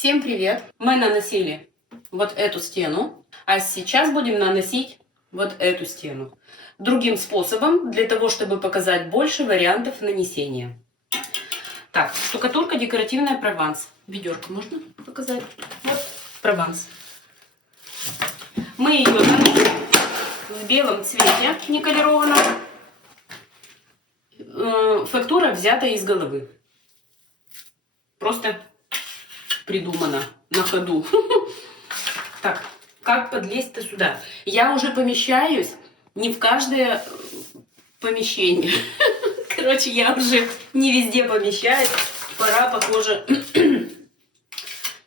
Всем привет! Мы наносили вот эту стену, а сейчас будем наносить вот эту стену. Другим способом, для того, чтобы показать больше вариантов нанесения. Так, штукатурка декоративная Прованс. Ведерко можно показать? Вот Прованс. Мы ее наносим в белом цвете, не колерованном. Фактура взята из головы. Просто придумано на ходу. Так, как подлезть-то сюда? Я уже помещаюсь не в каждое помещение. Короче, я уже не везде помещаюсь. Пора, похоже,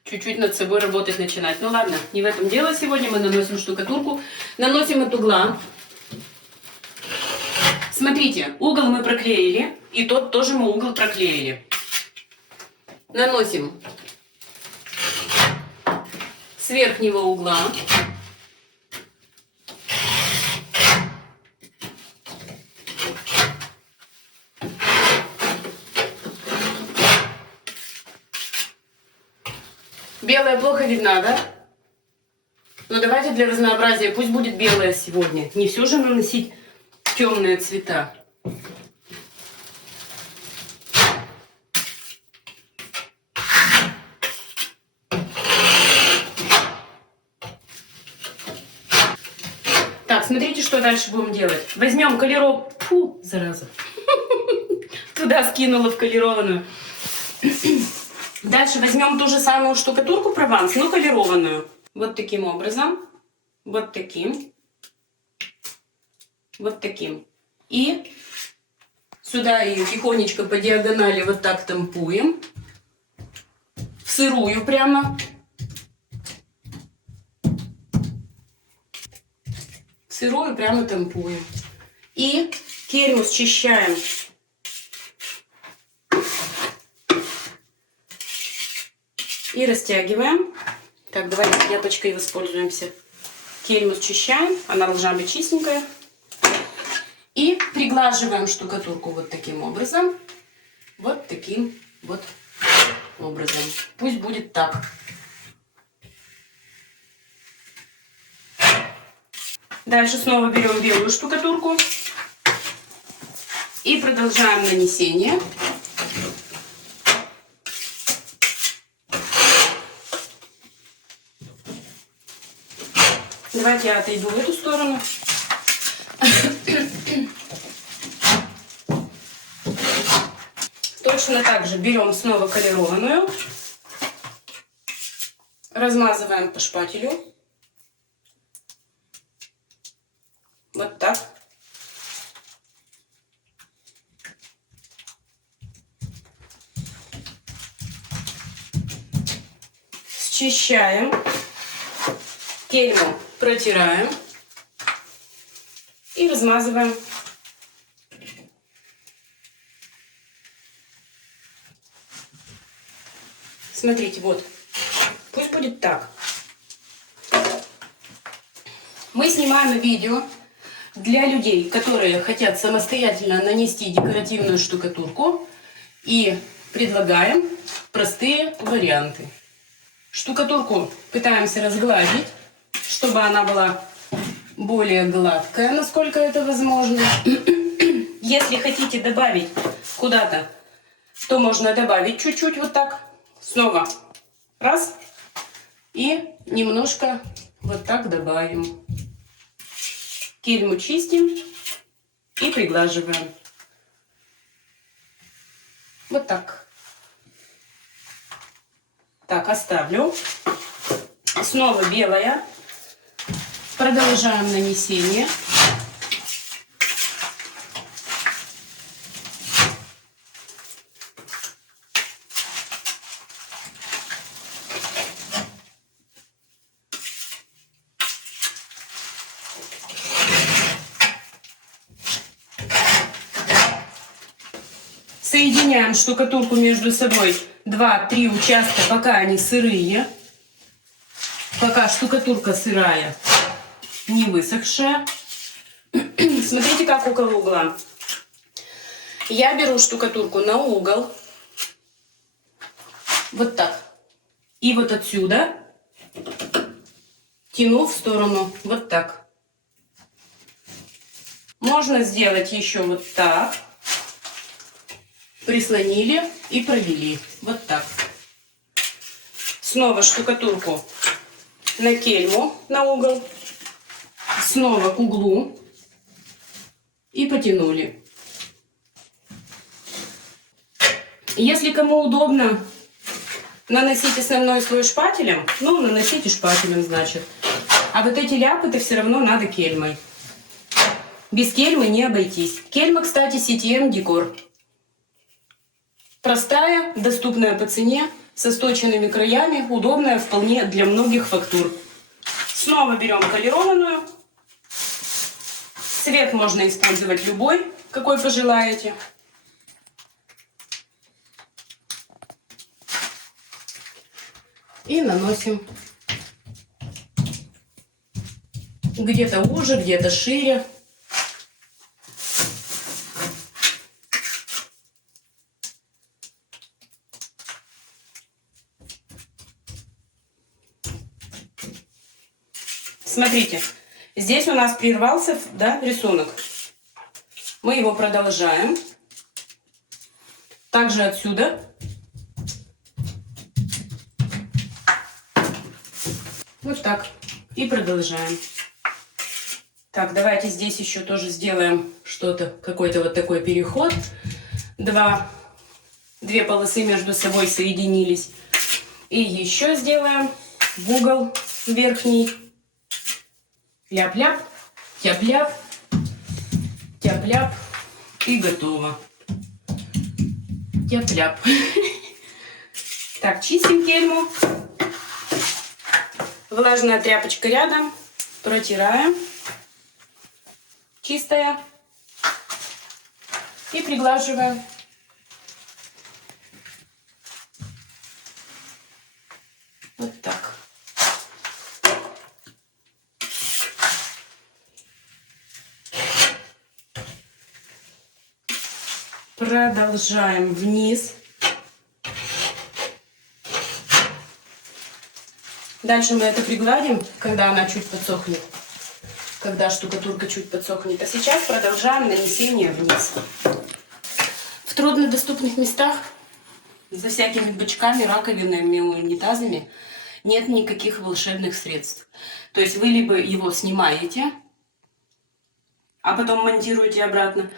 чуть-чуть над собой работать начинать. Ну ладно, не в этом дело сегодня. Мы наносим штукатурку. Наносим от угла. Смотрите, угол мы проклеили. И тот тоже мы угол проклеили. Наносим с верхнего угла. Белая плохо видна, да? Но давайте для разнообразия, пусть будет белая сегодня. Не все же наносить темные цвета. Так, смотрите, что дальше будем делать. Возьмем колеров... Фу, зараза. Туда скинула в колерованную. Дальше возьмем ту же самую штукатурку Прованс, но колерованную. Вот таким образом. Вот таким. Вот таким. И сюда ее тихонечко по диагонали вот так тампуем. В сырую прямо. В сырую прямо тампуем. И кельму счищаем. И растягиваем. Так, давайте тряпочкой воспользуемся. Кельму счищаем. Она должна быть чистенькая. И приглаживаем штукатурку вот таким образом. Вот таким вот образом. Пусть будет так. Дальше снова берем белую штукатурку. И продолжаем нанесение. Давайте я отойду в эту сторону. Точно так же берем снова колерованную. Размазываем по шпателю. Вот так. Счищаем. Кельму протираем. И размазываем. Смотрите, вот. Пусть будет так. Мы снимаем видео для людей, которые хотят самостоятельно нанести декоративную штукатурку. И предлагаем простые варианты. Штукатурку пытаемся разгладить, чтобы она была более гладкая, насколько это возможно. Если хотите добавить куда-то, то можно добавить чуть-чуть вот так. Снова раз. И немножко вот так добавим. Кельму чистим и приглаживаем. Вот так. Так, оставлю. Снова белая. Продолжаем нанесение. Соединяем штукатурку между собой 2-3 участка, пока они сырые. Пока штукатурка сырая, не высохшая. Смотрите, как около угла. Я беру штукатурку на угол. Вот так. И вот отсюда тяну в сторону вот так. Можно сделать еще вот так. Прислонили и провели. Вот так. Снова штукатурку на кельму, на угол. Снова к углу. И потянули. Если кому удобно наносить основной слой шпателем, ну, наносите шпателем, значит. А вот эти ляпы-то все равно надо кельмой. Без кельмы не обойтись. Кельма, кстати, CTM Decor. Простая, доступная по цене, со сточенными краями, удобная вполне для многих фактур. Снова берем колерованную. Цвет можно использовать любой, какой пожелаете. И наносим где-то уже, где-то шире. Смотрите, здесь у нас прервался, да, рисунок. Мы его продолжаем. Также отсюда. Вот так. И продолжаем. Так, давайте здесь еще тоже сделаем что-то, какой-то вот такой переход. Две полосы между собой соединились. И еще сделаем в угол верхний. Ляп-ляп, тяп-ляп, тяп-ляп. И готово. Тяп-ляп. Так, чистим кельму. Влажная тряпочка рядом. Протираем. Чистая. И приглаживаем. Вот так. Продолжаем вниз. Дальше мы это пригладим, когда она чуть подсохнет. Когда штукатурка чуть подсохнет. А сейчас продолжаем нанесение вниз. В труднодоступных местах, за всякими бычками, раковинами, унитазами, нет никаких волшебных средств. То есть вы либо его снимаете, а потом монтируете обратно,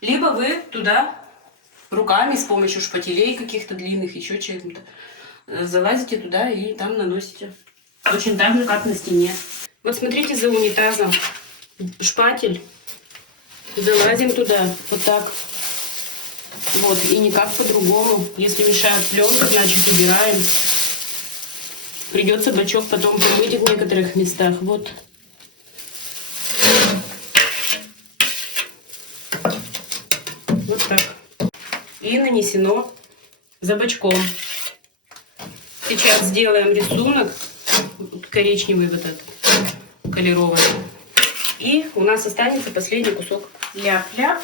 либо вы туда руками с помощью шпателей каких-то длинных, еще чем-то, залазите туда и там наносите. Точно так же, как на стене. Вот смотрите за унитазом. Шпатель. Залазим туда. Вот так. Вот. И никак по-другому. Если мешают пленки, значит убираем. Придется бачок потом помыть в некоторых местах. Вот. Вот так. И нанесено за бачком. Сейчас сделаем рисунок. Коричневый вот этот. Колерованный. И у нас останется последний кусок. Ляп-ляп.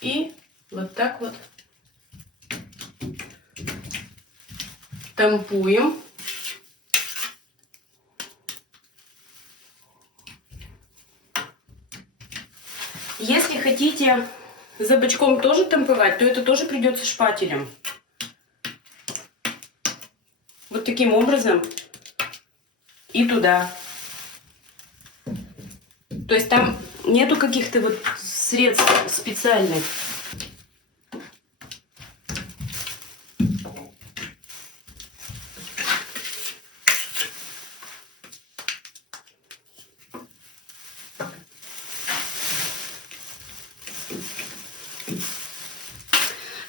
И вот так вот тампуем. Если хотите за бочком тоже тамповать, то это тоже придется шпателем. Вот таким образом и туда. То есть там нету каких-то вот средств специальных.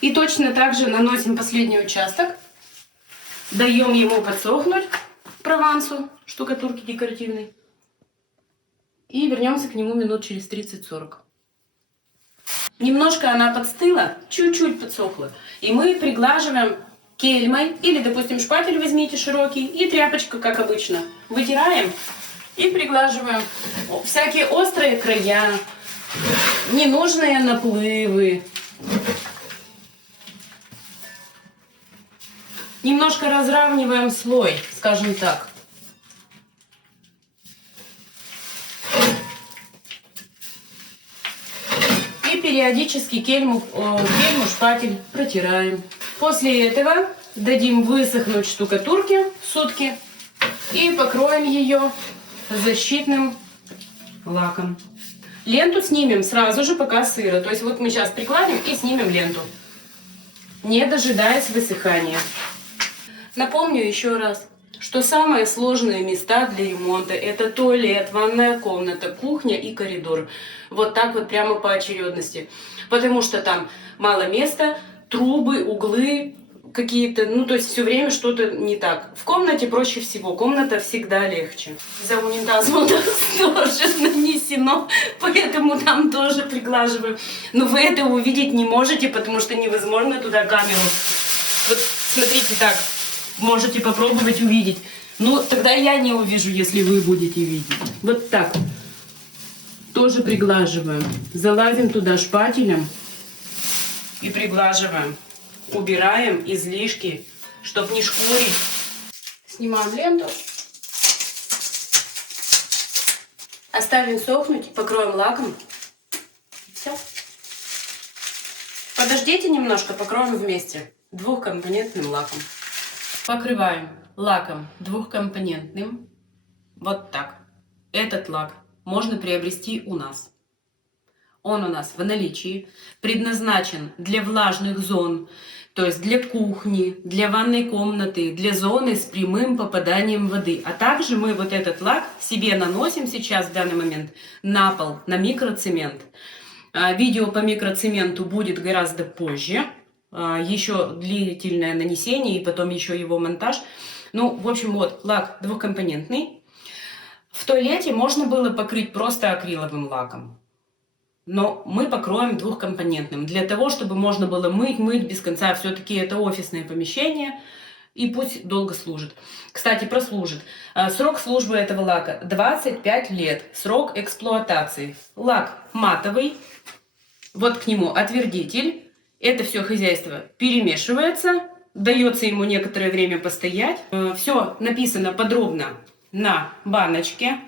И точно так же наносим последний участок. Даем ему подсохнуть, провансу, штукатурки декоративной. И вернемся к нему минут через 30-40. Немножко она подстыла, чуть-чуть подсохла. И мы приглаживаем кельмой, или, допустим, шпатель возьмите широкий, и тряпочка, как обычно. Вытираем и приглаживаем. Всякие острые края, ненужные наплывы. Немножко разравниваем слой, скажем так. И периодически кельму, шпатель протираем. После этого дадим высохнуть штукатурке сутки и покроем ее защитным лаком. Ленту снимем сразу же, пока сыро. То есть вот мы сейчас прикладем и снимем ленту, не дожидаясь высыхания. Напомню еще раз, что самые сложные места для ремонта — это туалет, ванная комната, кухня и коридор. Вот так вот прямо по очередности. Потому что там мало места, трубы, углы какие-то, ну то есть все время что-то не так. В комнате проще всего, комната всегда легче. За унитазом у нас тоже нанесено, поэтому там тоже приглаживаем. Но вы это увидеть не можете, потому что невозможно туда камеру. Вот смотрите так, можете попробовать увидеть. Ну тогда я не увижу, если вы будете видеть. Вот так. Тоже приглаживаем. Залазим туда шпателем и приглаживаем. Убираем излишки, чтобы не шкурить. Снимаем ленту. Оставим сохнуть, покроем лаком. Все. Подождите немножко, покроем вместе двухкомпонентным лаком. Покрываем лаком двухкомпонентным. Вот так. Этот лак можно приобрести у нас. Он у нас в наличии, предназначен для влажных зон, то есть для кухни, для ванной комнаты, для зоны с прямым попаданием воды. А также мы вот этот лак себе наносим сейчас в данный момент на пол, на микроцемент. Видео по микроцементу будет гораздо позже. Еще длительное нанесение и потом еще его монтаж. Ну, в общем, вот лак двухкомпонентный. В туалете можно было покрыть просто акриловым лаком. Но мы покроем двухкомпонентным, для того, чтобы можно было мыть без конца. Все-таки это офисное помещение, и пусть долго служит. Кстати, прослужит. Срок службы этого лака 25 лет. Срок эксплуатации. Лак матовый. Вот к нему отвердитель. Это все хозяйство перемешивается. Дается ему некоторое время постоять. Все написано подробно на баночке.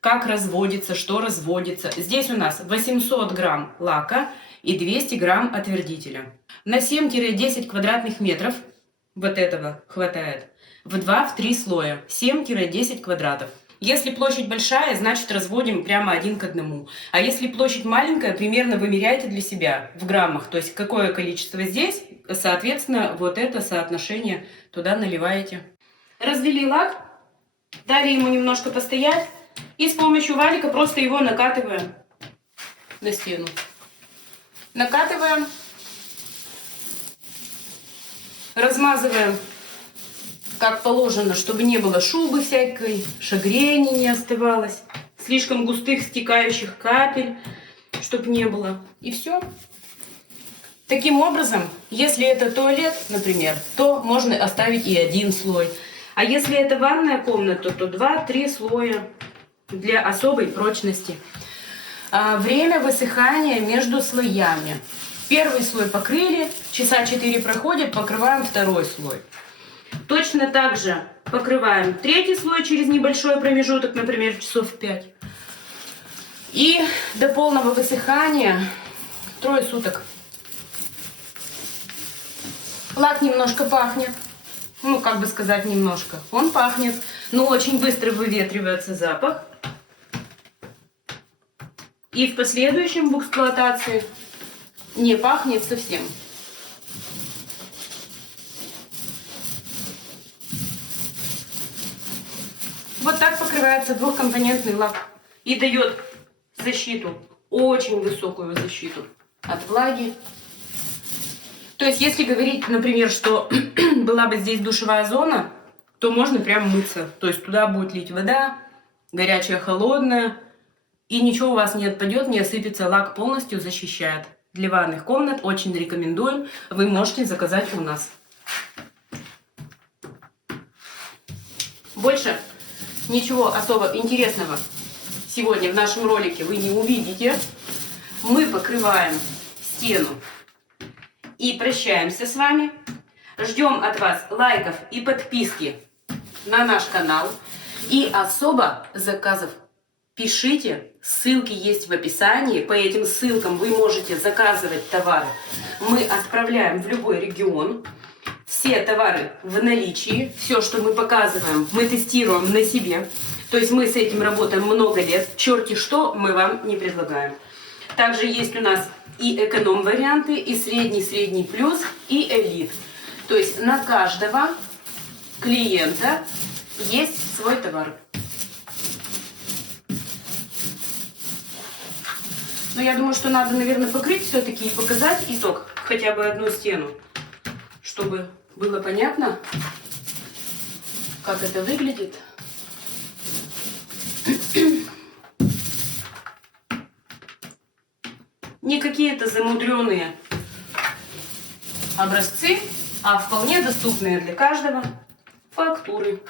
Как разводится, что разводится. Здесь у нас 800 грамм лака и 200 грамм отвердителя. На 7-10 квадратных метров вот этого хватает. В 2-3 слоя. 7-10 квадратов. Если площадь большая, значит разводим прямо 1 к 1. А если площадь маленькая, примерно вымеряйте для себя в граммах. То есть какое количество здесь, соответственно, вот это соотношение туда наливаете. Развели лак, дали ему немножко постоять. И с помощью валика просто его накатываем на стену. Накатываем. Размазываем как положено, чтобы не было шубы всякой, шагрени не оставалось, слишком густых стекающих капель, чтобы не было. И все. Таким образом, если это туалет, например, то можно оставить и 1 слой. А если это ванная комната, то 2-3 слоя. Для особой прочности. Время высыхания между слоями. Первый слой покрыли, часа 4 проходит, покрываем второй слой. Точно так же покрываем третий слой через небольшой промежуток, например, часов 5. И до полного высыхания 3 суток. Лак немножко пахнет. Ну, как бы сказать, немножко. Он пахнет, но очень быстро выветривается запах. И в последующем в эксплуатации не пахнет совсем. Вот так покрывается двухкомпонентный лак. И дает защиту, очень высокую защиту от влаги. То есть, если говорить, например, что была бы здесь душевая зона, то можно прям мыться. То есть, туда будет лить вода, горячая, холодная. И ничего у вас не отпадет, не осыпется. Лак полностью защищает. Для ванных комнат очень рекомендуем. Вы можете заказать у нас. Больше ничего особо интересного сегодня в нашем ролике вы не увидите. Мы покрываем стену и прощаемся с вами. Ждем от вас лайков и подписки на наш канал. И особо заказов пишите, ссылки есть в описании. По этим ссылкам вы можете заказывать товары. Мы отправляем в любой регион. Все товары в наличии. Все, что мы показываем, мы тестируем на себе. То есть мы с этим работаем много лет. Черти что мы вам не предлагаем. Также есть у нас и эконом-варианты, и средний плюс, и элит. То есть на каждого клиента есть свой товар. Но я думаю, что надо, наверное, покрыть все-таки и показать итог, хотя бы одну стену, чтобы было понятно, как это выглядит. Не какие-то замудренные образцы, а вполне доступные для каждого фактуры.